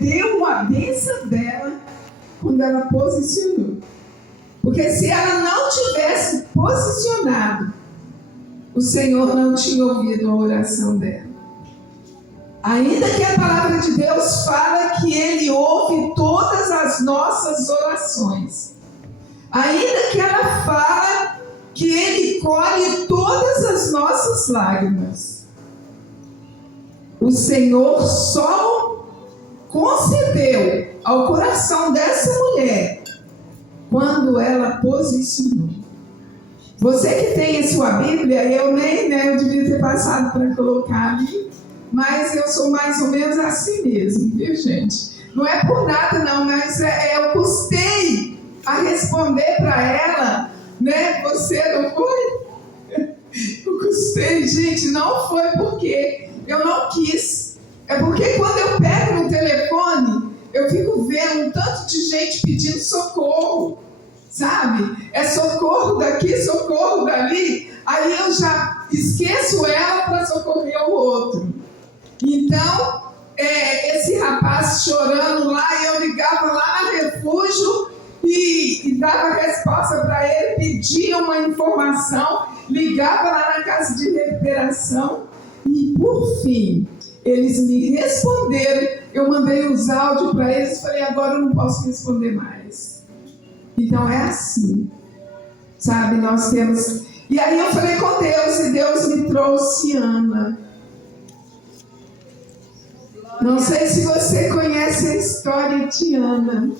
deu a bênção dela quando ela posicionou. Porque se ela não tivesse posicionado, o Senhor não tinha ouvido a oração dela. Ainda que a palavra de Deus fala que Ele ouve todas as nossas orações, ainda que ela fala que Ele colhe todas as nossas lágrimas, o Senhor só concedeu ao coração dessa mulher quando ela posicionou. Você que tem a sua Bíblia, eu devia ter passado para colocar ali, mas eu sou mais ou menos assim mesmo, viu, gente? Não é por nada não, mas eu custei a responder para ela, né? Você não foi? Eu custei, gente, não foi porque eu não quis. É porque quando eu pego no telefone, eu fico vendo um tanto de gente pedindo socorro, sabe? É socorro daqui, socorro dali, aí eu já esqueço ela para socorrer o outro. Então, esse rapaz chorando lá, eu ligava lá no refúgio e dava resposta para ele, pedia uma informação, ligava lá na casa de recuperação e, por fim, eles me responderam. Eu mandei os áudios para eles e falei, agora eu não posso responder mais. Então é assim, sabe? Nós temos... E aí eu falei com Deus e Deus me trouxe Ana. Não sei se você conhece a história de Ana.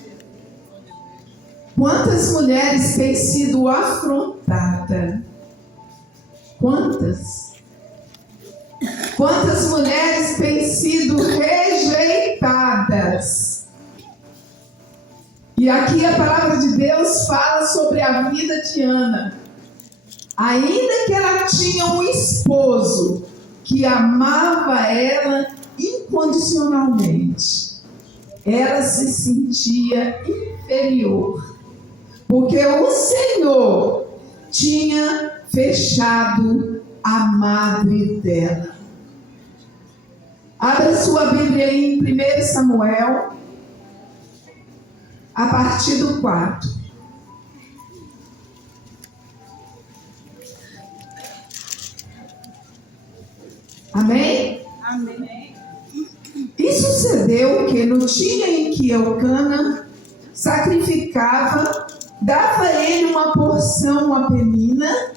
Quantas mulheres têm sido afrontadas? Quantas? Quantas mulheres têm sido rejeitadas? E aqui a palavra de Deus fala sobre a vida de Ana. Ainda que ela tinha um esposo que amava ela incondicionalmente, ela se sentia inferior, porque o Senhor tinha fechado a madre dela. Abra sua Bíblia em 1 Samuel, a partir do 4. Amém? Amém. E sucedeu que no dia em que Eucana sacrificava, dava ele uma porção a Penina,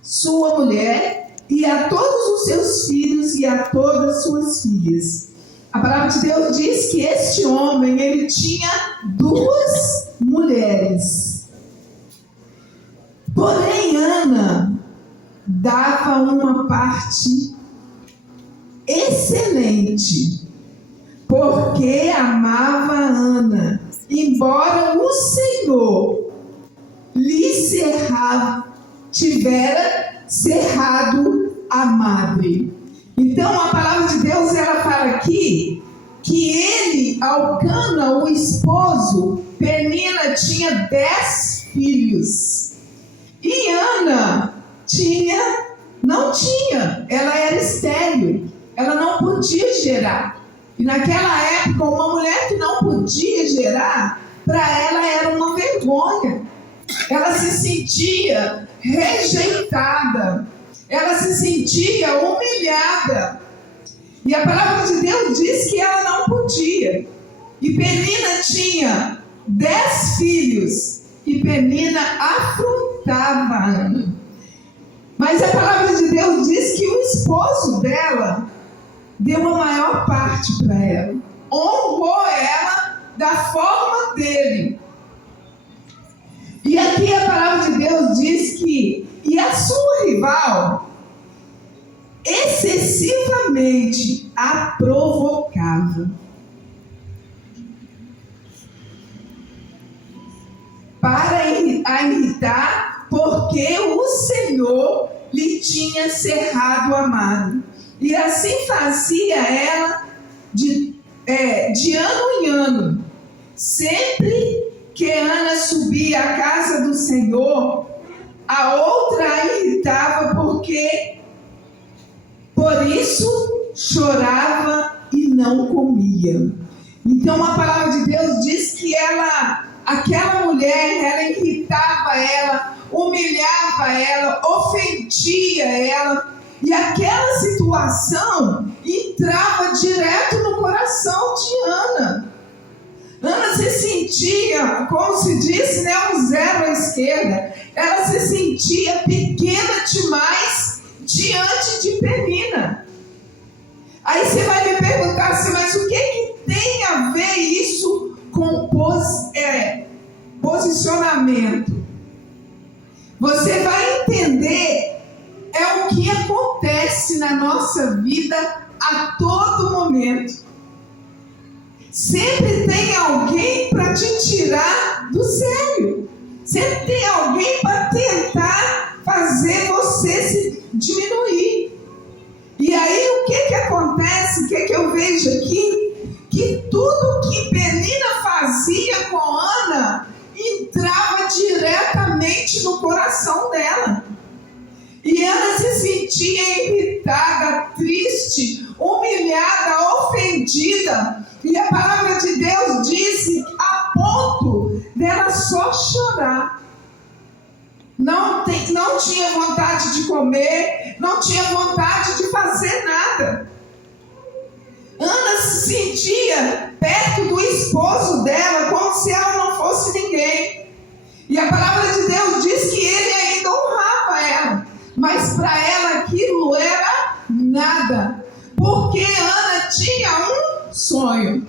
sua mulher, e a todos os seus filhos e a todas as suas filhas. A palavra de Deus diz que este homem, ele tinha 2 mulheres. Porém, Ana dava uma parte excelente, porque amava Ana, embora o Senhor lhe tivera cerrado a madre. Então a palavra de Deus, ela fala aqui que ele, Elcana, o esposo, Penina tinha 10 filhos e Ana não tinha, ela era estéril, ela não podia gerar. E naquela época, uma mulher que não podia gerar, para ela era uma vergonha. Ela se sentia rejeitada, ela se sentia humilhada. E a palavra de Deus diz que ela não podia. E Penina tinha 10 filhos, e Penina afrontava Ana. Mas a palavra de Deus diz que o esposo dela deu a maior parte para ela, honrou ela da forma dele. E aqui a palavra de Deus diz que a sua rival excessivamente a provocava para a irritar, porque o Senhor lhe tinha cerrado a madre. E assim fazia ela de ano em ano. Sempre que Ana subia à casa do Senhor, a outra a irritava, porque por isso chorava e não comia. Então a palavra de Deus diz que aquela mulher, ela irritava ela, humilhava ela, ofendia ela, e aquela situação entrava direto no coração de Ana. Ana se sentia, como se disse, um zero à esquerda. Ela se sentia pequena demais diante de Penina. Aí você vai me perguntar assim, mas o que tem a ver isso com posicionamento? Você vai entender o que acontece na nossa vida a todo momento. Sempre tem alguém para te tirar do sério. Sempre tem alguém para tentar fazer você se diminuir. E aí o que acontece? O que eu vejo aqui? Que tudo que Penina fazia com Ana entrava diretamente no coração dela. E Ana se sentia irritada, triste, humilhada, ofendida. E a palavra de Deus disse a ponto dela só chorar. Não tinha vontade de comer, não tinha vontade de fazer nada. Ana se sentia perto do esposo dela como se ela não fosse ninguém. E a palavra de Deus diz que ele ainda honrava ela. Mas para ela aquilo era nada. Porque Ana tinha um sonho.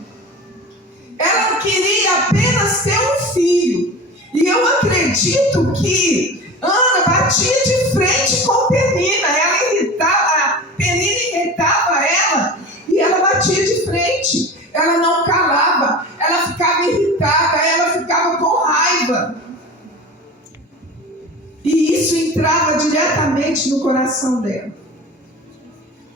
Ela queria apenas ter um filho. E eu acredito que Ana batia de frente com Penina. Penina irritava ela e ela batia de frente. Ela não calava. Ela ficava irritada. Ela ficava com raiva. E isso entrava diretamente no coração dela.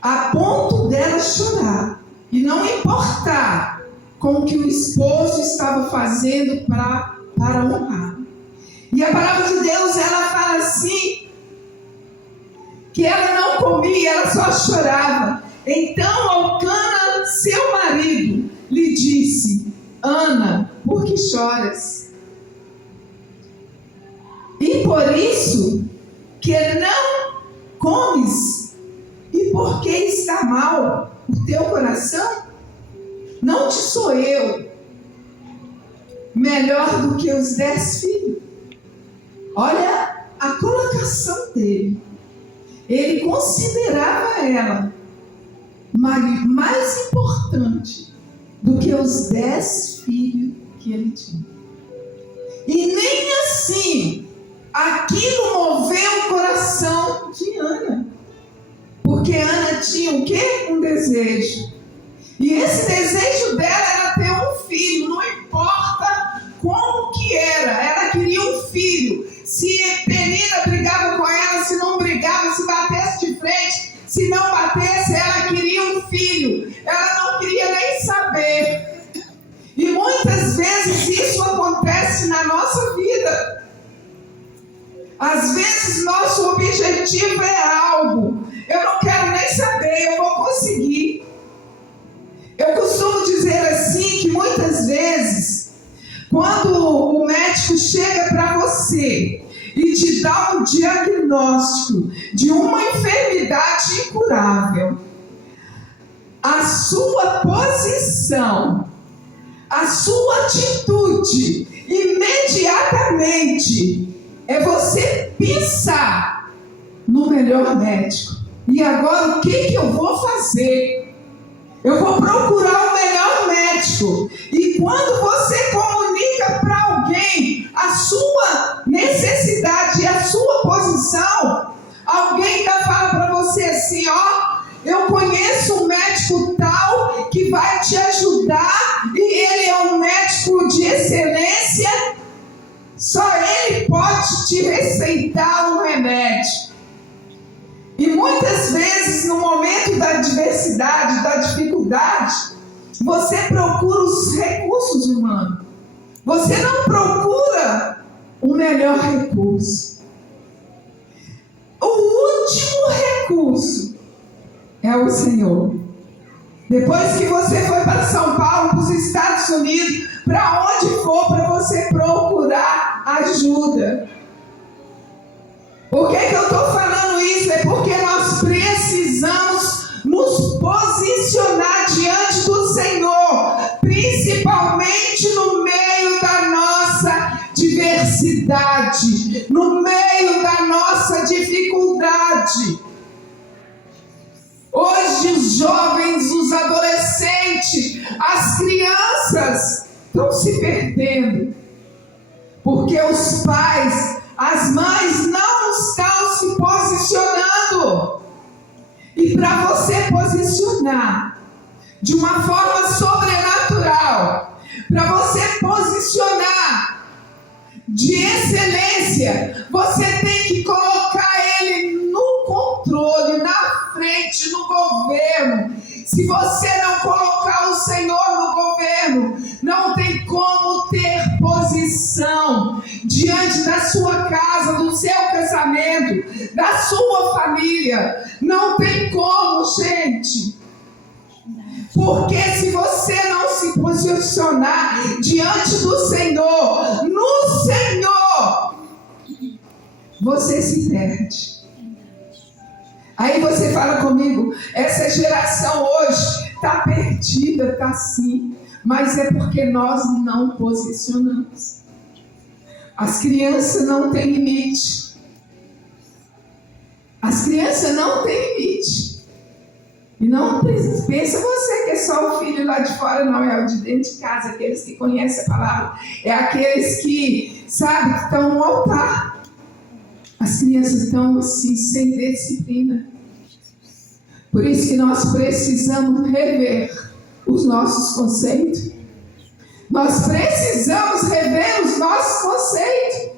A ponto dela chorar. E não importar com o que o esposo estava fazendo para honrar. E a palavra de Deus, ela fala assim, que ela não comia, ela só chorava. Então Elcana, seu marido, lhe disse: Ana, por que choras? E por isso que não comes? E por que está mal o teu coração? Não te sou eu melhor do que os 10 filhos? Olha a colocação dele. Ele considerava ela mais importante do que os 10 filhos que ele tinha. E nem assim aquilo moveu o coração de Ana. Porque Ana tinha o quê? Um desejo. E esse desejo dela era ter um filho. Não importa como que era. Ela queria um filho. Se Penina brigava com ela, se não brigava, se batesse de frente, se não batesse, ela queria um filho. Ela não queria nem saber. E muitas vezes isso acontece na nossa vida. Às vezes nosso objetivo é algo. Eu não quero nem saber, eu vou conseguir. Eu costumo dizer assim que muitas vezes, quando o médico chega para você e te dá um diagnóstico de uma enfermidade incurável, a sua posição, a sua atitude, imediatamente, é você pensar no melhor médico. E agora o que eu vou fazer? Eu vou procurar o melhor médico. E quando você comunica para alguém a sua necessidade, a sua posição, alguém ainda fala para você assim, eu conheço um médico tal que vai te ajudar e ele é um médico de excelência. Só ele pode te receitar um remédio. E muitas vezes, no momento da adversidade, da dificuldade, você procura os recursos humanos. Você não procura o melhor recurso. O último recurso é o Senhor. Depois que você foi para São Paulo, para os Estados ajuda. Por que eu estou falando isso? É porque nós precisamos nos posicionar diante do Senhor, principalmente no meio da nossa diversidade, no meio da nossa dificuldade. Hoje os jovens, os adolescentes, as crianças estão se perdendo, porque os pais, as mães não estão se posicionando. E para você posicionar de uma forma sobrenatural, para você posicionar de excelência, você tem que colocar ele no controle, na frente, no governo. Se você não colocar o Senhor no governo, não tem como ter posição diante da sua casa, do seu casamento, da sua família. Não tem como, gente. Porque se você não se posicionar diante do Senhor, no Senhor, você se perde. Aí você fala comigo, essa geração hoje está perdida, está sim, mas é porque nós não posicionamos. As crianças não têm limite. As crianças não têm limite. E não pensa você que é só o filho lá de fora, não, é o de dentro de casa, aqueles que conhecem a palavra, é aqueles que, sabe, que estão no altar. As crianças estão assim, sem disciplina. Por isso que nós precisamos rever os nossos conceitos. Nós precisamos rever os nossos conceitos.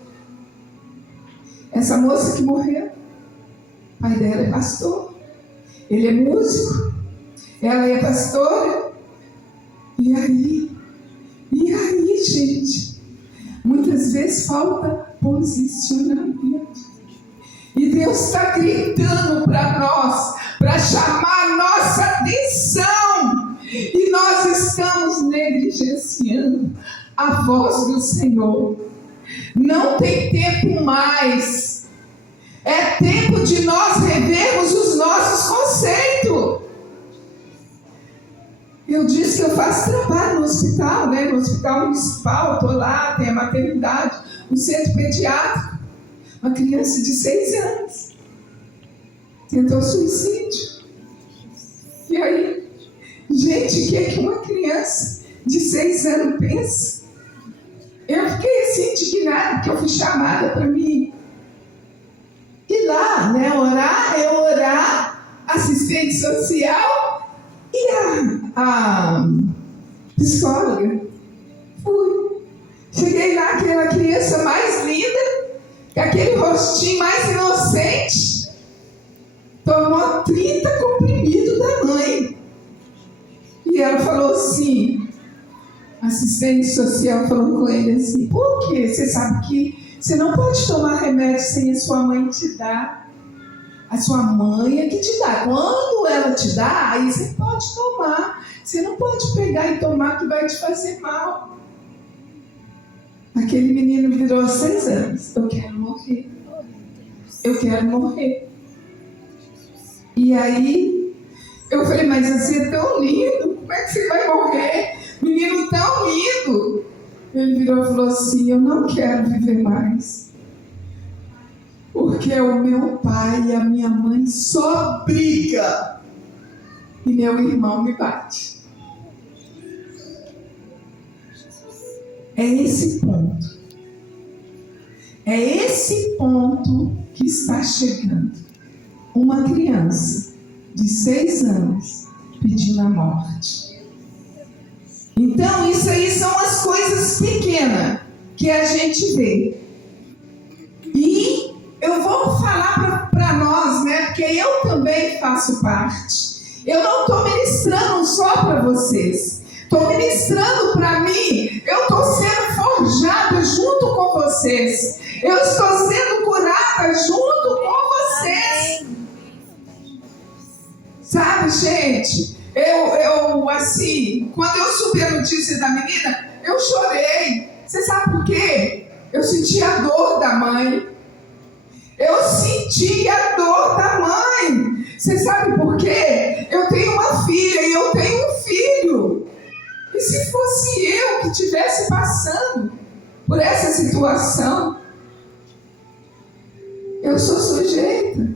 Essa moça que morreu, o pai dela é pastor. Ele é músico, ela é pastora. E aí, gente, muitas vezes falta posicionamento. E Deus está gritando para nós, para chamar a nossa atenção. E nós estamos negligenciando a voz do Senhor. Não tem tempo mais. É tempo de nós revermos os nossos conceitos. Eu disse que eu faço trabalho no hospital, né? No hospital municipal, estou lá, tem a maternidade, um centro pediátrico. Uma criança de 6 anos tentou suicídio. E aí, gente, o que é que uma criança de 6 anos pensa? Eu fiquei assim indignada, porque eu fui chamada para mim ir lá, né? Orar, assistente social e a psicóloga. Fui. Cheguei lá, aquela criança mais linda, com aquele rostinho mais inocente, tomou 30 comprimidos da mãe. E ela falou assim, a assistente social falou com ele assim, por quê? Você sabe que você não pode tomar remédio sem a sua mãe te dar. A sua mãe é que te dá. Quando ela te dá, aí você pode tomar. Você não pode pegar e tomar que vai te fazer mal. Aquele menino virou a 6 anos. Eu quero morrer. Eu quero morrer. E aí, eu falei, mas você é tão lindo. Como é que você vai morrer? Menino tão lindo. Ele virou e falou assim, eu não quero viver mais. Porque o meu pai e a minha mãe só brigam. E meu irmão me bate. É esse ponto. É esse ponto que está chegando. Uma criança de 6 anos pedindo a morte. Então, isso aí são as coisas pequenas que a gente vê. E eu vou falar para nós, né? Porque eu também faço parte. Eu não estou ministrando só para vocês. Estou ministrando para mim. Eu estou sendo forjada junto com vocês. Eu estou sendo curada junto com vocês. Sabe, gente? Eu assim, quando eu soube a notícia da menina, eu chorei. Você sabe por quê? Eu senti a dor da mãe. Eu senti a dor da mãe. Você sabe por quê? Eu tenho uma filha e eu tenho um filho. E se fosse eu que estivesse passando por essa situação, eu sou sujeita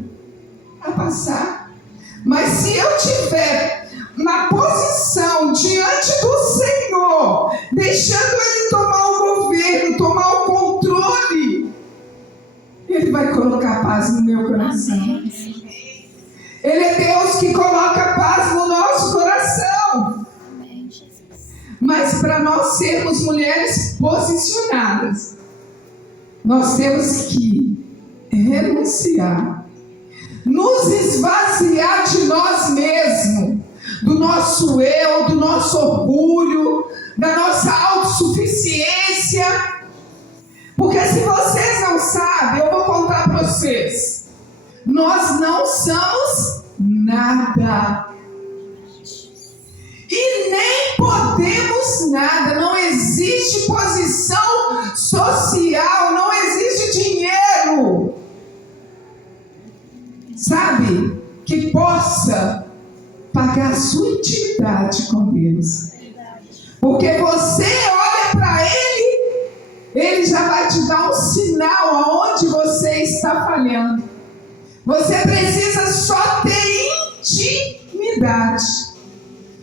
a passar. Mas se eu tiver na posição diante do Senhor, deixando Ele tomar o governo, tomar o controle, Ele vai colocar paz no meu coração. Ele é Deus que coloca paz no nosso coração. Mas para nós sermos mulheres posicionadas, nós temos que renunciar, nos esvaziar de nós mesmos, do nosso eu, do nosso orgulho, da nossa autossuficiência. Porque se vocês não sabem, eu vou contar para vocês, nós não somos nada. E nem podemos nada. Não existe posição social, não existe dinheiro, sabe, que possa pagar a sua intimidade com Deus. Porque você olha para Ele, Ele já vai te dar um sinal aonde você está falhando. Você precisa só ter intimidade.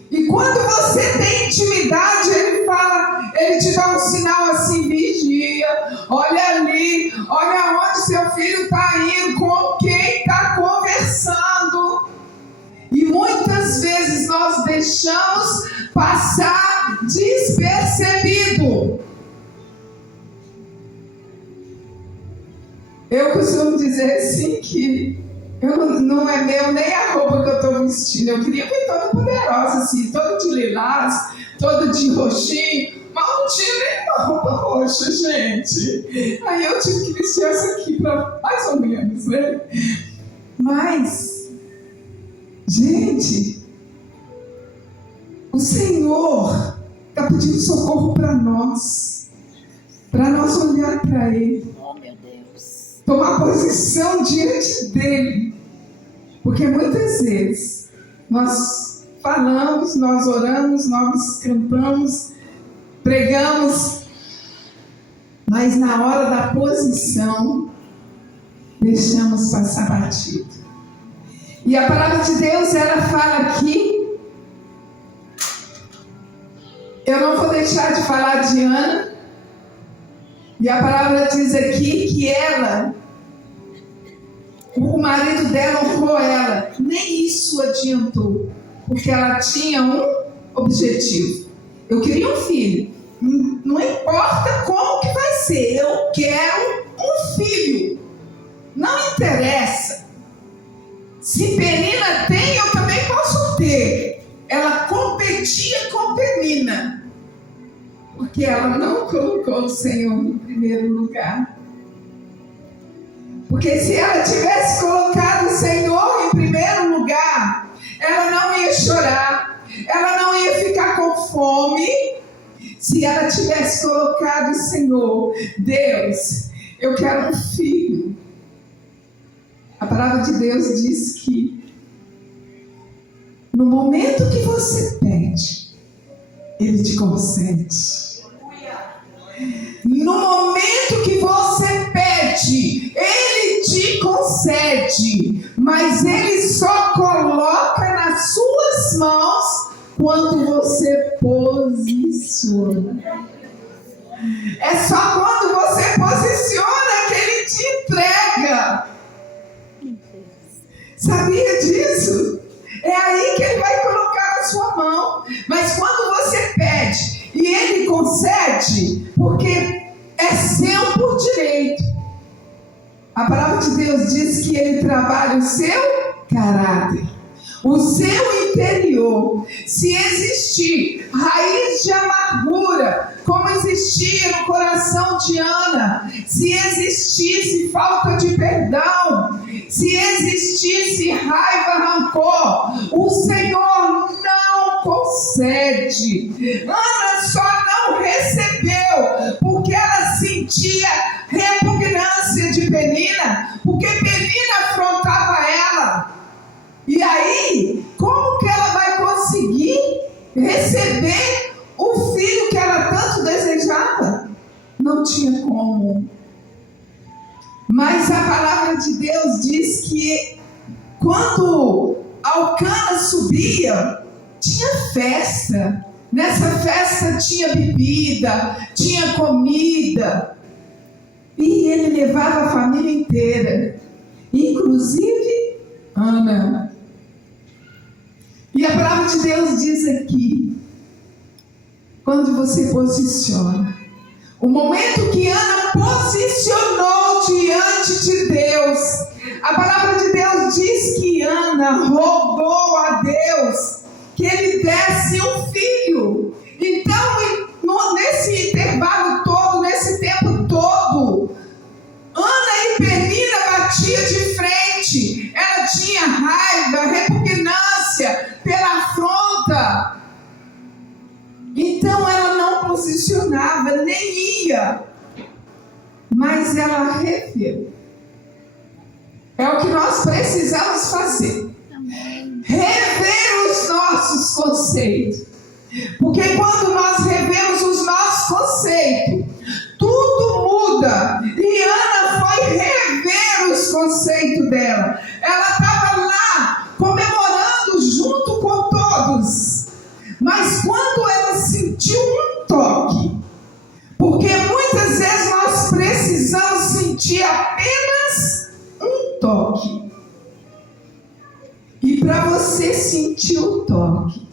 E quando você tem intimidade, Ele te dá um sinal assim: vigia, olha ali, olha onde seu filho está indo, com quem está conversando. E muitas vezes nós deixamos passar despercebido. Eu costumo dizer assim que não é meu nem a roupa que eu estou vestindo. Eu queria ver toda poderosa, assim, toda de lilás, toda de roxinho, mas não tinha nem uma roupa roxa, gente. Aí eu tive que vestir essa aqui, para mais ou menos, né? Mas, gente, o Senhor está pedindo socorro para nós olhar para Ele. Tomar posição diante dele. Porque muitas vezes nós falamos, nós oramos, nós cantamos, pregamos, mas na hora da posição deixamos passar batido. E a palavra de Deus, ela fala aqui, eu não vou deixar de falar de Ana. E a palavra diz aqui que o marido dela honrou ela. Nem isso adiantou, porque ela tinha um objetivo. Eu queria um filho. Não importa como que vai ser, eu quero um filho. Não interessa. Se Penina tem, eu também posso ter. Ela competia com Penina, porque ela não colocou o Senhor no primeiro lugar. Porque se ela tivesse colocado o Senhor em primeiro lugar, ela não ia chorar, ela não ia ficar com fome. Se ela tivesse colocado o Senhor: Deus, eu quero um filho. A palavra de Deus diz que no momento que você pede, Ele te concede. No momento que você pede, Ele te concede. Mas Ele só coloca nas suas mãos quando você posiciona. É só quando você posiciona que Ele te entrega. Sabia disso? É aí que Ele vai colocar na sua mão. Mas quando você pede e Ele concede, porque é seu por direito. A palavra de Deus diz que Ele trabalha o seu caráter, o seu interior. Se existir raiz de amargura, como existia no coração de Ana, se existisse falta de perdão, se existisse raiva, rancor, o Senhor não concede. Ana só não recebeu porque ela sentia porque Penina afrontava ela. E aí, como que ela vai conseguir receber o filho que ela tanto desejava? Não tinha como. Mas a palavra de Deus diz que quando Elcana subia, tinha festa. Nessa festa tinha bebida, tinha comida. E ele levava a família inteira, inclusive Ana. E a palavra de Deus diz aqui, quando você posiciona, o momento que Ana posicionou diante de Deus, a palavra de Deus diz que Ana rogou a Deus que ele desse um filho. Então, nesse intervalo todo, nesse tempo todo, Ana e Penina batiam de frente. Ela tinha raiva, repugnância pela afronta. Então ela não posicionava, nem ia. Mas ela reveu. É o que nós precisamos fazer. Rever os nossos conceitos. Porque quando nós revemos os nossos conceitos, tudo muda. E Ana foi rever os conceitos dela. Ela estava lá comemorando junto com todos. Mas quando ela sentiu um toque, porque muitas vezes nós precisamos sentir apenas um toque. E para você sentir o toque,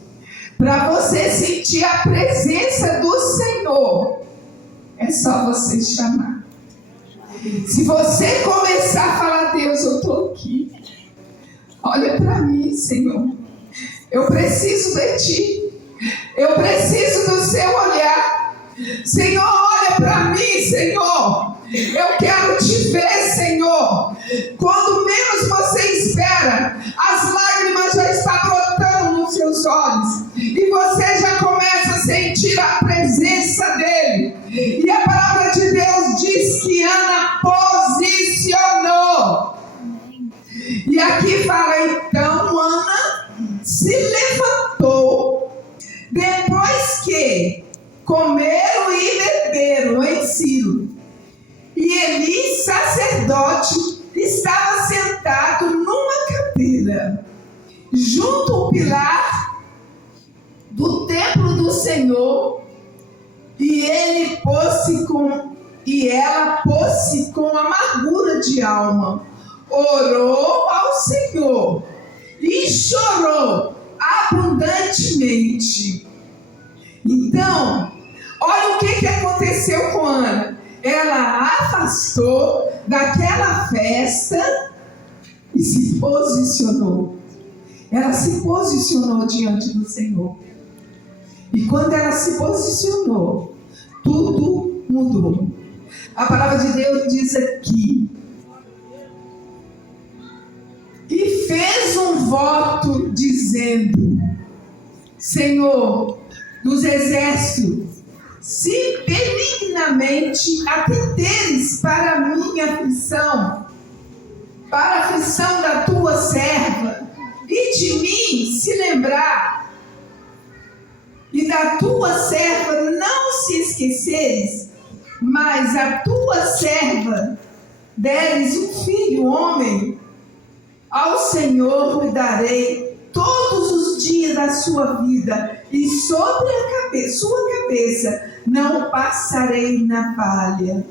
para você sentir a presença do Senhor, é só você chamar. Se você começar a falar, Deus, eu estou aqui. Olha para mim, Senhor. Eu preciso de Ti. Eu preciso do Seu olhar. Senhor, olha para mim, Senhor. Eu quero Te ver, Senhor. Quando menos você espera, as lágrimas já estão brotando nos seus olhos. E você já começa a sentir a presença dEle. E a palavra de Deus diz que Ana posicionou. E aqui fala, então, Ana se levantou depois que comeram e beberam em Silo. E Eli, sacerdote, estava sentado numa cadeira, junto ao pilar do templo do Senhor, e ela pôs-se com amargura de alma, orou ao Senhor e chorou abundantemente. Então, olha o que aconteceu com Ana. Ela afastou daquela festa e se posicionou. Ela se posicionou diante do Senhor. E quando ela se posicionou, tudo mudou. A palavra de Deus diz aqui: e fez um voto dizendo: Senhor dos exércitos, se benignamente atenderes para a minha aflição, para a aflição da tua serva, e de mim se lembrar, e da tua serva não se esqueceres, mas a tua serva deres um filho homem, ao Senhor lhe darei todos os dias da sua vida, e sobre sua cabeça não passarei navalha.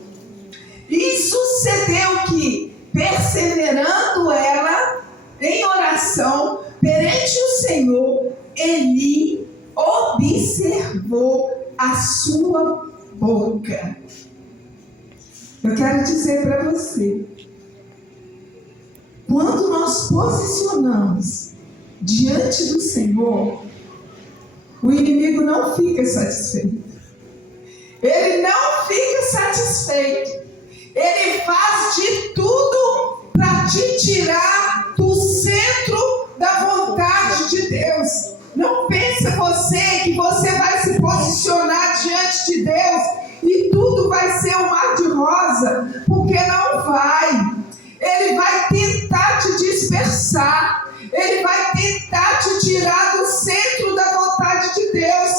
E sucedeu que, perseverando ela em oração perante o Senhor, Eli observou a sua boca. Eu quero dizer para você, quando nós posicionamos diante do Senhor, o inimigo não fica satisfeito. Ele não fica satisfeito. Ele faz de tudo para te tirar do centro da vontade de Deus. Não pensa que você vai se posicionar diante de Deus e tudo vai ser um mar de rosa, porque não vai. ele vai tentar te dispersar, ele vai tentar te tirar do centro da vontade de Deus.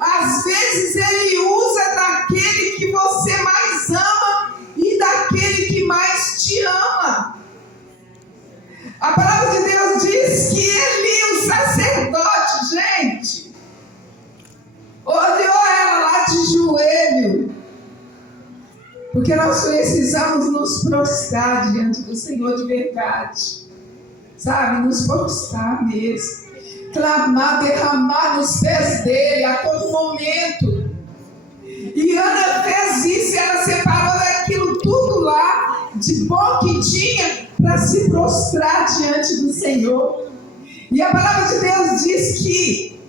Às vezes ele usa daquele que você mais ama e daquele que mais te ama. A palavra de Deus diz que Eli, o sacerdote, gente, olhou ela lá de joelho, porque nós precisamos nos prostrar diante do Senhor de verdade, sabe? Nos prostrar mesmo, clamar, derramar nos pés dele a todo momento. E Ana fez isso, ela separou daquilo tudo lá de bom que tinha para se prostrar diante do Senhor. E a palavra de Deus diz que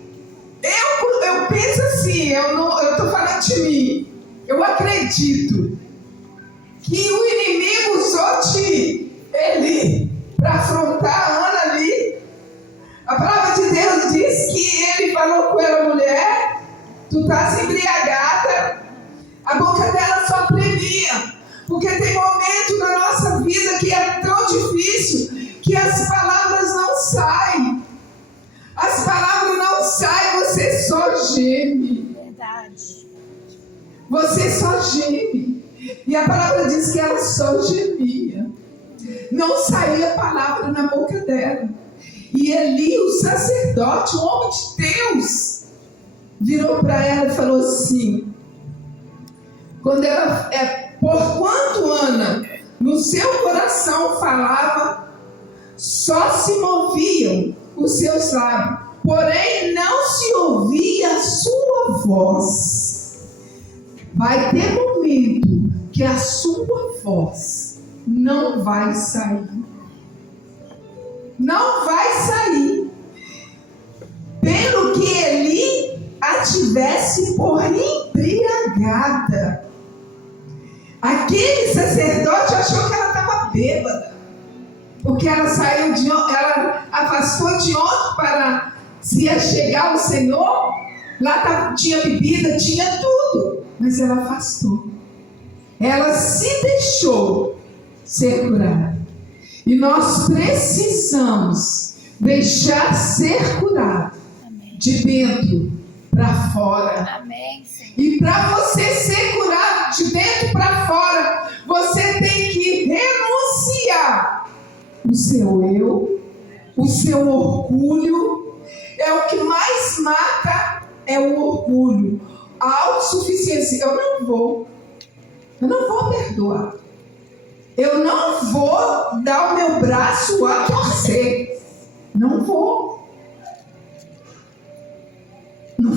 eu penso assim, eu estou falando de mim, eu acredito que o inimigo usou de Eli para afrontar a Ana ali. A palavra de Deus diz que ele falou com ela: mulher, tu estás embriagada. A boca dela só tremia, porque tem momento na nossa vida que é tão difícil que as palavras não saem. As palavras não saem, você só geme. Verdade. Você só geme. E a palavra diz que ela só gemia. Não saía palavra na boca dela. E Eli, o sacerdote, o homem de Deus, virou para ela e falou assim: porquanto Ana no seu coração falava, só se moviam os seus lábios, porém não se ouvia a sua voz. Vai ter momento que a sua voz não vai sair. Não vai sair. Pelo que Eli a tivesse por embriagada. Aquele sacerdote achou que ela estava bêbada, porque ela saiu ela afastou de ontem para se achegar ao Senhor. Lá tinha bebida, tinha tudo, mas ela afastou. Ela se deixou ser curada. E nós precisamos deixar ser curado de dentro para fora. Amém, Senhor. E para você ser curado de dentro para fora, você tem que renunciar o seu eu, o seu orgulho. É o que mais mata, é o orgulho, a autossuficiência. Eu não vou perdoar. Eu não vou dar o meu braço a torcer. Não vou. Não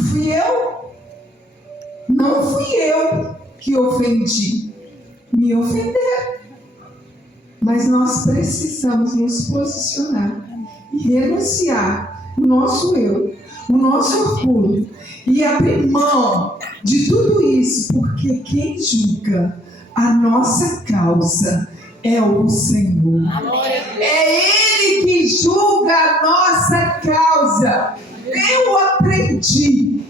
fui eu que ofendi. Me ofenderam. Mas nós precisamos nos posicionar e renunciar o nosso eu, o nosso orgulho, e abrir mão de tudo isso, porque quem julga a nossa causa é o Senhor. É Ele que julga a nossa causa. Eu aprendi,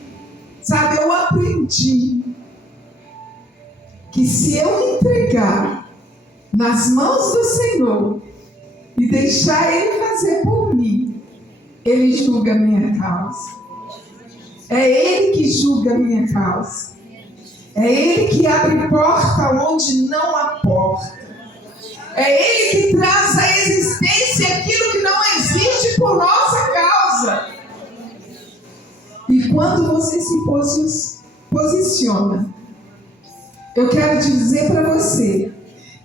que se eu me entregar nas mãos do Senhor e deixar Ele fazer por mim, Ele julga a minha causa. É Ele que julga a minha causa. É Ele que abre porta onde não há porta. É Ele que traz à existência aquilo que não existe por nossa causa. E quando você se posiciona, eu quero te dizer para você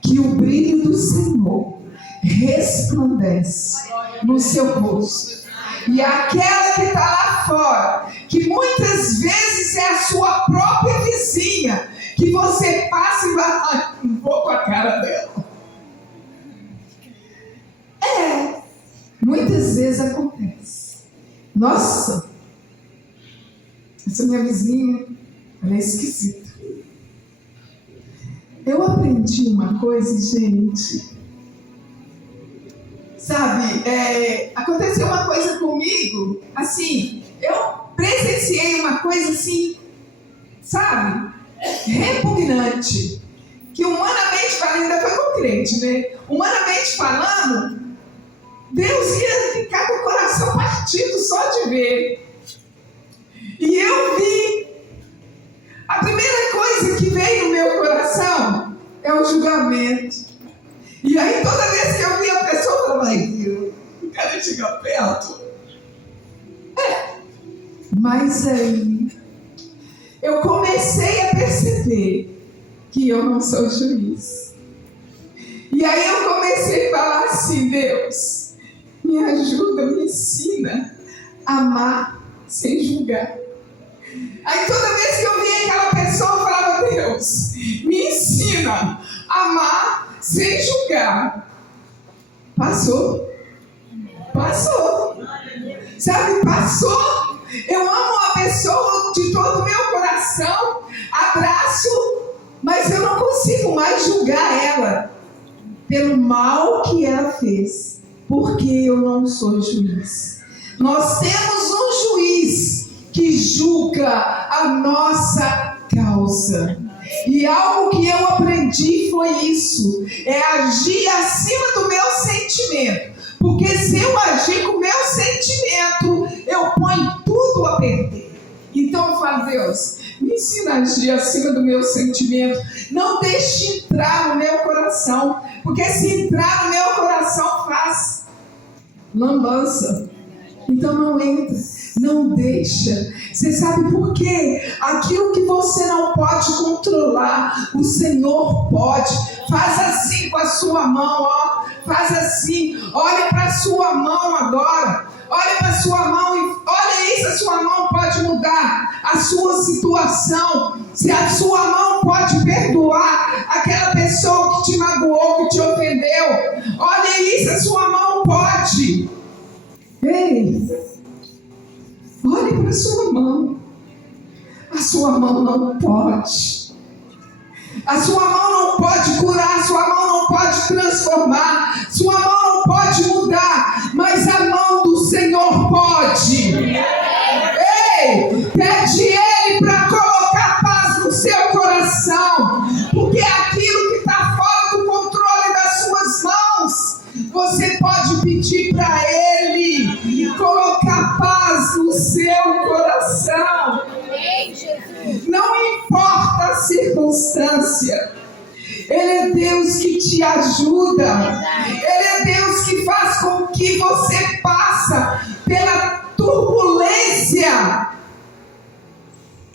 que o brilho do Senhor resplandece no seu rosto. E aquela que está lá fora, que muitas vezes é a sua própria vizinha, que você passa e vai um pouco a cara dela. Muitas vezes acontece. Nossa, essa minha vizinha, ela é esquisita. Eu aprendi uma coisa, gente. Sabe, aconteceu uma coisa comigo, assim, eu presenciei uma coisa assim, sabe, repugnante. que humanamente falando, ainda foi com crente, né? Humanamente falando, Deus ia ficar com o coração partido só de ver. E eu vi. A primeira coisa que veio no meu coração é o julgamento. E aí toda vez que eu vi a pessoa, eu falava, eu não quero chegar perto. Mas aí eu comecei a perceber que eu não sou juiz. E aí eu comecei a falar assim, Deus, me ajuda, me ensina a amar sem julgar. Aí toda vez que eu via aquela pessoa, eu falava, Deus, me ensina a amar sem julgar. Passou. Sabe, passou. Eu amo a pessoa de todo o meu coração, abraço, mas eu não consigo mais julgar ela pelo mal que ela fez, porque eu não sou juiz. Nós temos um juiz que julga a nossa causa. E algo que eu aprendi foi isso, é agir acima do meu sentimento. Porque se eu agir com o meu sentimento, eu ponho tudo a perder. Então eu falo, Deus, me ensina a agir acima do meu sentimento. Não deixe entrar no meu coração. Porque se entrar no meu coração, faz lambança. Então não entra, não deixa. Você sabe por quê? Aquilo que você não pode controlar, o Senhor pode. Faz assim com a sua mão, ó. Faz assim. Olha para a sua mão agora. Olha para a sua mão e olha isso, a sua mão pode mudar a sua situação. Se a sua mão pode perdoar aquela pessoa que te magoou, que te ofendeu. Olha isso, a sua mão pode. Ei, olhe para a sua mão. A sua mão não pode. A sua mão não pode curar, a sua mão não pode transformar, sua mão não pode mudar, mas a mão do Senhor pode. Ei, pede Ele para colocar paz no seu coração, porque aquilo que está fora do controle das suas mãos, você pode pedir para Ele colocar paz no seu coração. Não importa a circunstância, Ele é Deus que te ajuda. Ele é Deus que faz com que você passa pela turbulência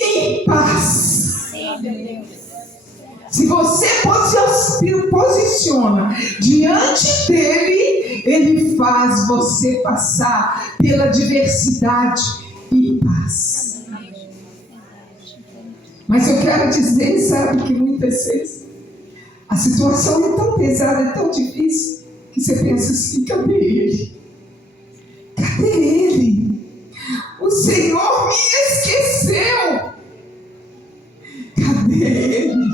em paz. Se você se posiciona diante dele, ele faz você passar pela adversidade em paz. Mas eu quero dizer, sabe, que muitas vezes a situação é tão pesada, é tão difícil, que você pensa assim, cadê ele? Cadê ele? O Senhor me esqueceu. Cadê ele?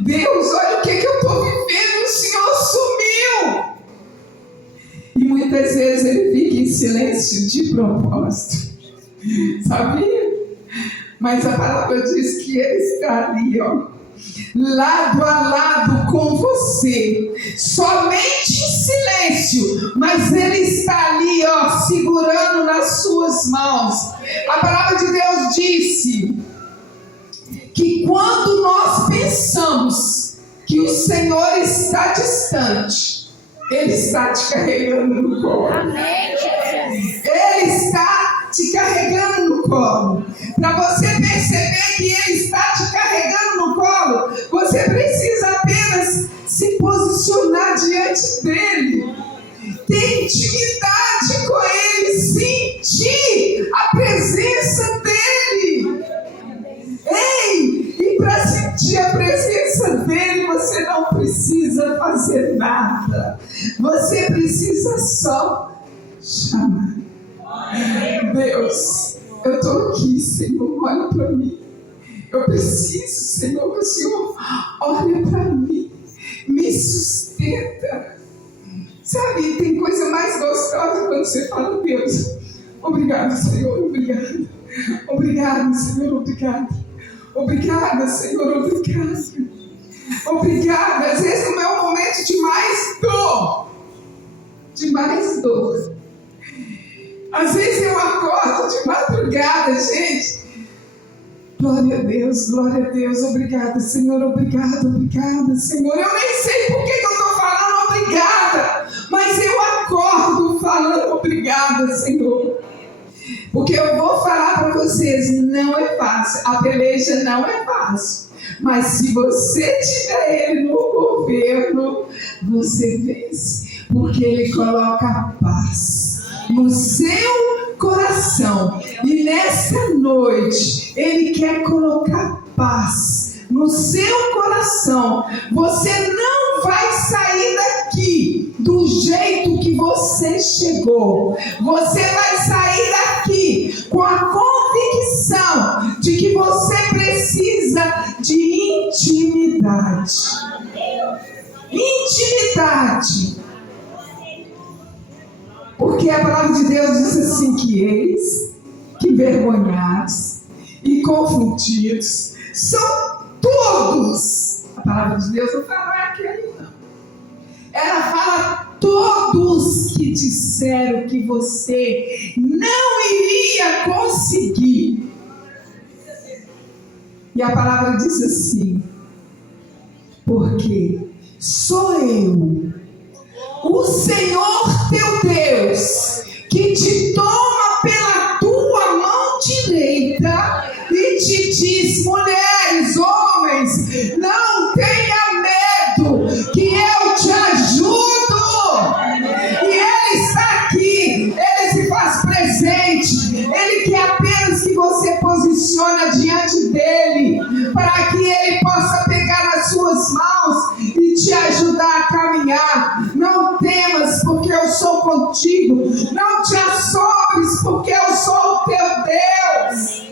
Deus, olha o que eu estou vivendo e o Senhor sumiu. E muitas vezes ele fica em silêncio de propósito. Sabia? Mas a palavra diz que Ele está ali, ó, lado a lado com você, somente em silêncio, mas Ele está ali, ó, segurando nas suas mãos. A palavra de Deus disse que quando nós pensamos que o Senhor está distante, Ele está te carregando no colo. Amém, Jesus. Ele está te carregando no colo. Para você perceber que Ele está te carregando no colo, você precisa apenas se posicionar diante dEle. Ter intimidade com Ele, sentir a presença dEle. Ei, e para sentir a presença dEle, você não precisa fazer nada. Você precisa só chamar. Deus, eu estou aqui, Senhor, olha para mim. Eu preciso, Senhor, que o Senhor olhe para mim, me sustenta. Sabe, tem coisa mais gostosa quando você fala, Deus, obrigado, Senhor, obrigado. Obrigado, Senhor, obrigado. Obrigada, Senhor, obrigado. Obrigada. Às vezes no meu momento de mais dor. De mais dor. Às vezes eu acordo de madrugada, gente. Glória a Deus, obrigada, Senhor, obrigada, Senhor. Eu nem sei por que eu estou falando obrigada, mas eu acordo falando obrigada, Senhor. Porque eu vou falar para vocês, não é fácil, a peleja não é fácil. Mas se você tiver Ele no governo, você vence. Porque Ele coloca paz no seu coração. E nessa noite, Ele quer colocar paz no seu coração. Você não vai sair daqui do jeito que você chegou. Você vai sair daqui com a convicção de que você precisa de intimidade. Intimidade. Porque a palavra de Deus diz assim que eles, que envergonhados e confundidos, são todos. A palavra de Deus não fala aquele não. Ela fala todos que disseram que você não iria conseguir. E a palavra diz assim, porque sou eu, o Senhor teu Deus, que te toma pela tua mão direita e te diz, mulheres, homens, não tenha medo, que eu te ajudo. E Ele está aqui, Ele se faz presente, Ele quer apenas que você posicione diante dEle, para que Ele possa pegar nas suas mãos e te ajudar a caminhar. Não temas, porque eu sou contigo. Não te assombres, porque eu sou o teu Deus.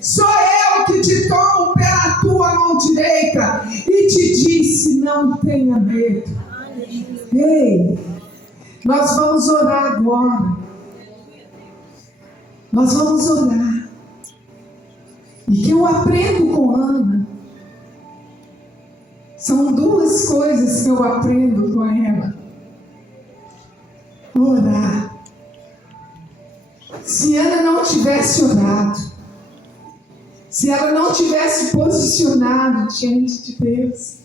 Sou eu que te tomo pela tua mão direita e te disse, não tenha medo. Ei, nós vamos orar agora. Nós vamos orar. E que eu aprendo com Ana. São duas coisas que eu aprendo com ela. Orar. Se Ana não tivesse orado, se ela não tivesse posicionado diante de Deus,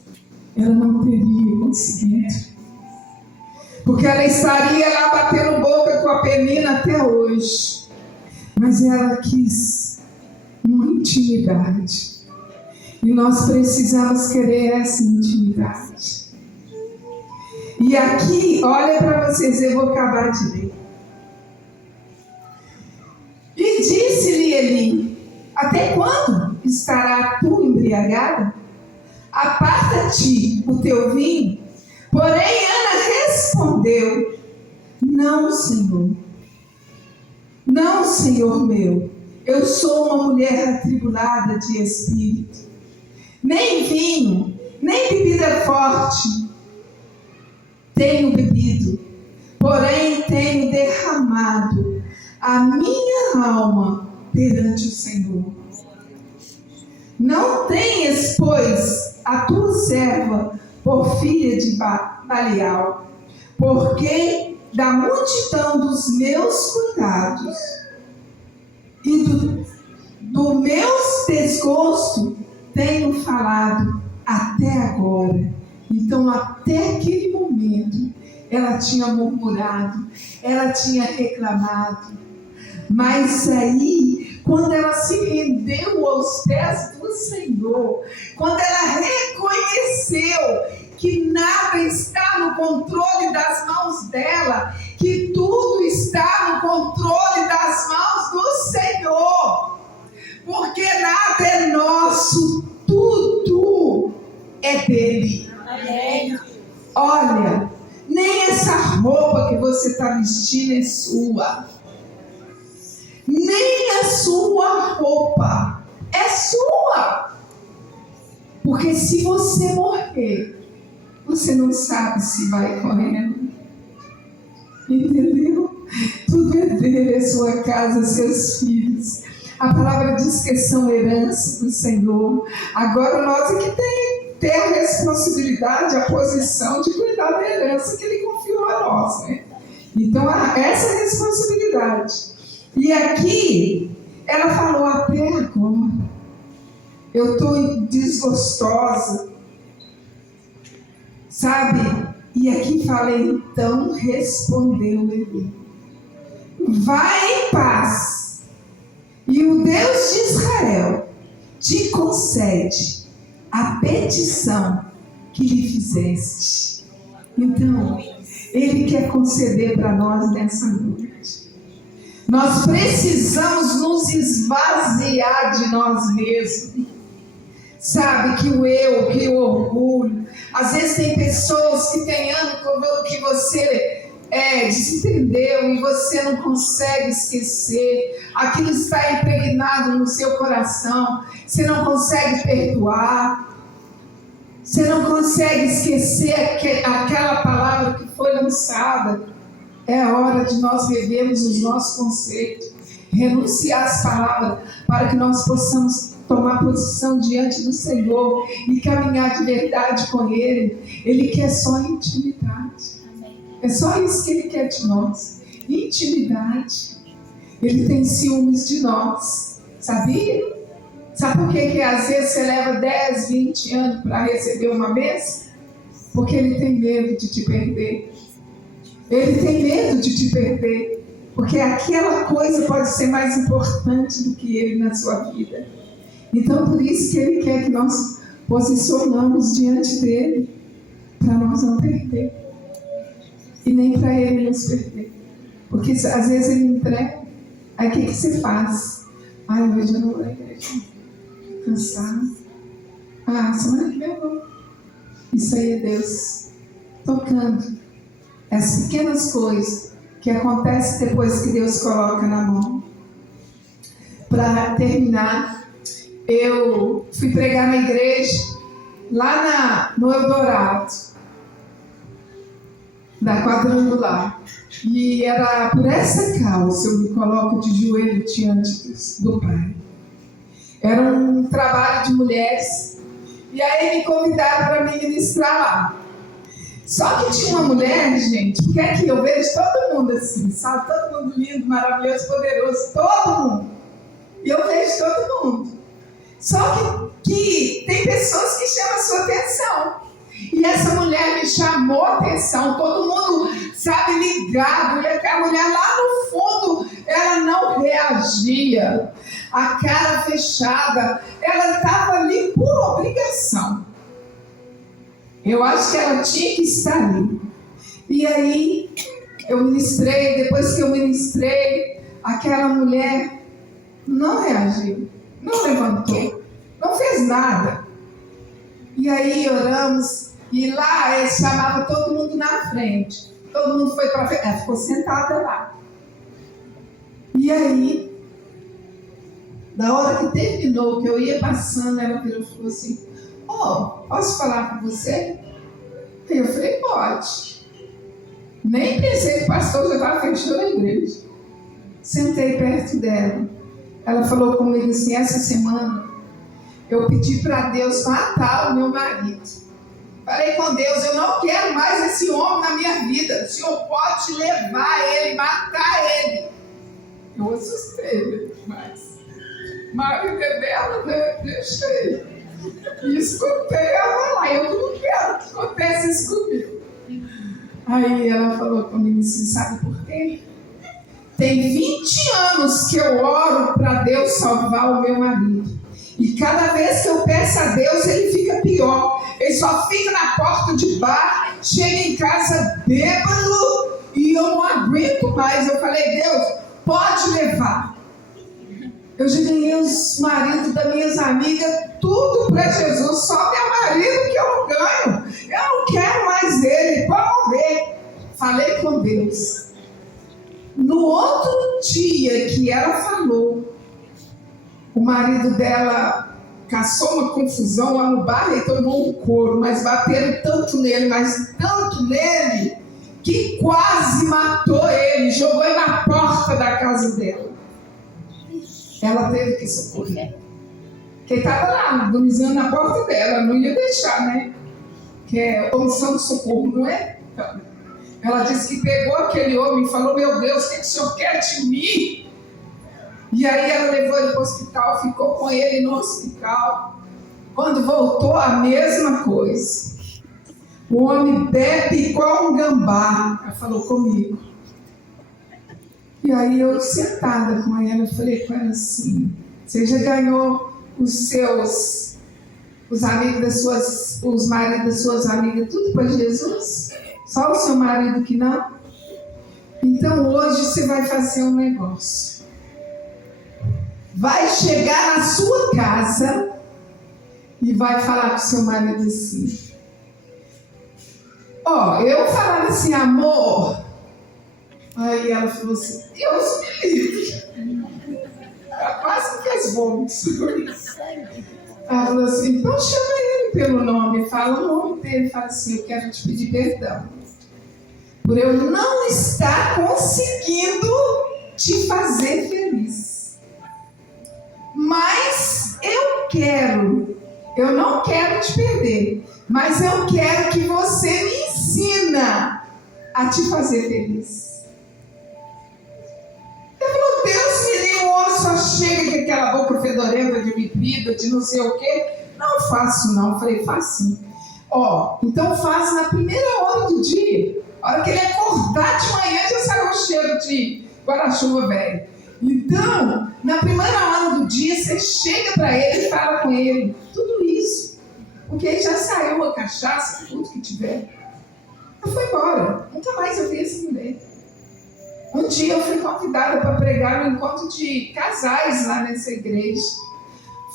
ela não teria conseguido. Porque ela estaria lá batendo boca com a Penina até hoje. Mas ela quis uma intimidade. E nós precisamos querer essa intimidade. E aqui, olha para vocês, eu vou acabar de ler. E disse-lhe Eli, até quando estará tu embriagada? Aparta-te o teu vinho. Porém, Ana respondeu, não, Senhor. Não, Senhor meu. Eu sou uma mulher atribulada de espírito. Nem vinho, nem bebida forte tenho bebido, porém tenho derramado a minha alma perante o Senhor. Não tenhas, pois, a tua serva por filha de Balial, porque da multidão dos meus cuidados e do meu desgosto tenho falado até agora. Então, até aquele momento, ela tinha murmurado, ela tinha reclamado. Mas aí, quando ela se rendeu aos pés do Senhor, quando ela reconheceu que nada está no controle das mãos dela, que tudo está no controle das mãos do Senhor, porque nada é nosso, tudo é dele. Amém. Olha, nem essa roupa que você está vestindo é sua, nem a sua roupa é sua, porque se você morrer, você não sabe se vai correndo, entendeu? Tudo é dele, a sua casa, seus filhos. A palavra diz que são herança do Senhor. Agora nós é que ter a responsabilidade, a posição de cuidar da herança que Ele confiou a nós, né? Então, essa é a responsabilidade. E aqui, ela falou: até agora, eu estou desgostosa, sabe? E aqui fala: então respondeu ele: vai em paz, e o Deus de Israel te concede a petição que lhe fizeste. Então, Ele quer conceder para nós nessa noite. Nós precisamos nos esvaziar de nós mesmos. Sabe, que o eu, que o orgulho. Às vezes tem pessoas que têm anos que você desentendeu e você não consegue esquecer. Aquilo está impregnado no seu coração. Você não consegue perdoar. Você não consegue esquecer aquela palavra que foi lançada. É a hora de nós revermos os nossos conceitos, renunciar às palavras, para que nós possamos tomar posição diante do Senhor e caminhar de verdade com Ele. Ele quer só intimidade. É só isso que Ele quer de nós. Intimidade. Ele tem ciúmes de nós. Sabia? Sabe por que às vezes você leva 10, 20 anos para receber uma bênção? Porque Ele tem medo de te perder. Ele tem medo de te perder. Porque aquela coisa pode ser mais importante do que Ele na sua vida. Então, por isso que Ele quer que nós posicionamos diante dEle, para nós não perder. E nem para Ele nos perder. Porque às vezes Ele entrega. Aí o que você faz? Ai, hoje eu não vou à igreja. Cansado. Semana que vem eu vou. Isso aí é Deus tocando as pequenas coisas que acontecem depois que Deus coloca na mão. Para terminar, eu fui pregar na igreja lá no Eldorado, da Quadrangular. E era por essa causa eu me coloco de joelho diante do Pai. Era um trabalho de mulheres. E aí me convidaram para me ministrar lá. Só que tinha uma mulher, gente, porque aqui eu vejo todo mundo assim, sabe? Todo mundo lindo, maravilhoso, poderoso, todo mundo. E eu vejo todo mundo. Só que tem pessoas que chamam a sua atenção. E essa mulher me chamou a atenção. Todo mundo, sabe, ligado. E a mulher lá no fundo, ela não reagia. A cara fechada. Ela estava ali por obrigação. Eu acho que ela tinha que estar ali. E aí, eu ministrei. Depois que eu ministrei, aquela mulher não reagiu. Não levantou. Não fez nada. E aí, oramos. E lá, eles chamavam todo mundo na frente. Todo mundo foi para frente. Ela ficou sentada lá. E aí, na hora que terminou, que eu ia passando, ela virou e falou assim: posso falar com você? Aí eu falei: pode. Nem pensei que o pastor já estava fechando a igreja. Sentei perto dela. Ela falou comigo assim: essa semana eu pedi para Deus matar o meu marido. Falei com Deus: eu não quero mais esse homem na minha vida. O Senhor pode levar ele, matar ele. Eu assustei demais. Marido dela, né? Deixei. E escutei ela lá. Eu não quero que aconteça isso comigo. Aí ela falou comigo assim: sabe por quê? Tem 20 anos que eu oro para Deus salvar o meu marido. E cada vez que eu peço a Deus, ele fica pior. Ele só fica na porta de bar, chega em casa bêbado e eu não aguento mais. Eu falei: Deus, pode levar. Eu já ganhei os maridos das minhas amigas, tudo para Jesus, só meu marido que eu não ganho. Eu não quero mais ele, vamos ver. Falei com Deus. No outro dia que ela falou, o marido dela caçou uma confusão lá no bar e tomou um couro, mas bateram tanto nele, que quase matou ele, jogou ele na porta da casa dela. Ela teve que socorrer. Porque estava lá, agonizando na porta dela, não ia deixar, né? Que é omissão de socorro, não é? Ela disse que pegou aquele homem e falou: meu Deus, o que o senhor quer de mim? E aí ela levou ele para o hospital, ficou com ele no hospital. Quando voltou, a mesma coisa. O homem bebe igual um gambá. Ela falou comigo. E aí eu sentada com ela, falei com ela assim: você já ganhou os amigos das suas, os maridos das suas amigas, tudo para Jesus? Só o seu marido que não? Então hoje você vai fazer um negócio. Vai chegar na sua casa e vai falar com o seu marido assim: eu falava assim, amor. Aí ela falou assim: Deus me livre. Ela quase fez vômitos. Ela falou assim: então chama ele pelo nome, fala o nome dele, fala assim: eu quero te pedir perdão por eu não estar conseguindo te fazer feliz. Mas eu não quero te perder, mas eu quero que você me ensina a te fazer feliz. Ele falou: Deus me livre, o homem só chega com aquela boca fedorenta de bebida, de não sei o quê. Não faço não. Eu falei: faço. Então faz na primeira hora do dia. A hora que ele acordar de manhã, já saiu o cheiro de guarda-chuva velho. Então, na primeira hora do dia, você chega para ele e fala com ele tudo isso. Porque ele já saiu a cachaça, tudo que tiver. Eu fui embora. Nunca mais eu vi essa mulher. Um dia eu fui convidada para pregar no encontro de casais lá nessa igreja.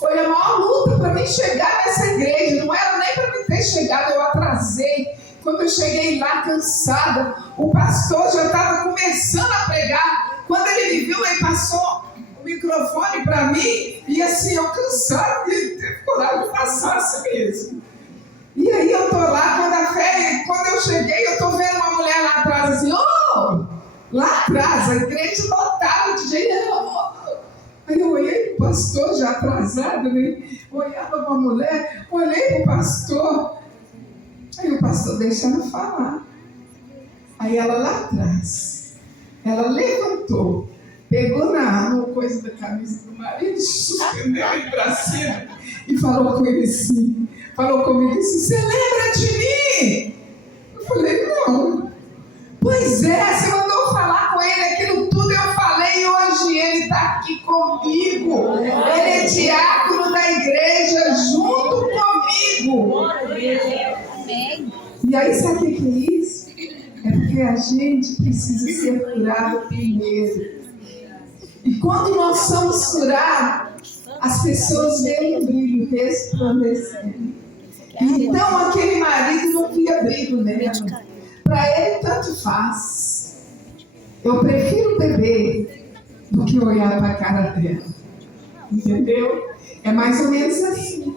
Foi a maior luta para mim chegar nessa igreja. Não era nem para mim ter chegado, eu atrasei. Quando eu cheguei lá cansada, o pastor já estava começando a pregar. Quando ele me viu, ele passou o microfone para mim. E assim, eu cansada, e ele teve coragem de passar assim mesmo. E aí eu tô lá, quando eu cheguei, eu tô vendo uma mulher lá atrás assim: lá atrás, a igreja lotada de gente. Aí eu olhei pro pastor já atrasado, né? Olhava para a mulher, olhei pro pastor. Aí o pastor deixando falar. Aí ela lá atrás, ela levantou, pegou na coisa da camisa do marido, suspendeu ele para cima e falou com ele assim, falou comigo assim: você lembra de mim? Eu falei: não. Pois é, você mandou falar com ele aquilo tudo, eu falei, e hoje ele está aqui comigo. Ele é diácono da igreja junto comigo. E aí sabe o que é isso? É porque a gente precisa ser curado primeiro. E quando nós somos curados, as pessoas veem o brilho resplandecendo. Então aquele marido não via brilho nela. Para ele tanto faz. Eu prefiro beber do que olhar para a cara dela. Entendeu? É mais ou menos assim.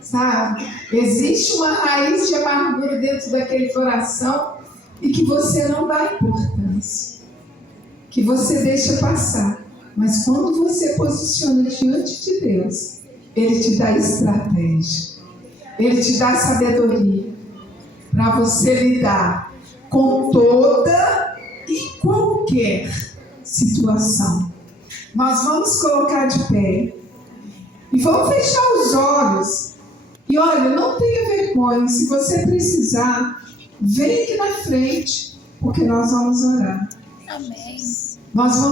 Sabe? Existe uma raiz de amargura dentro daquele coração e que você não dá importância, que você deixa passar. Mas quando você posiciona diante de Deus, Ele te dá estratégia, Ele te dá sabedoria para você lidar com toda e qualquer situação. Nós vamos colocar de pé e vamos fechar os olhos. E olha, não tenha vergonha, se você precisar, vem aqui na frente, porque nós vamos orar. Amém. Nós vamos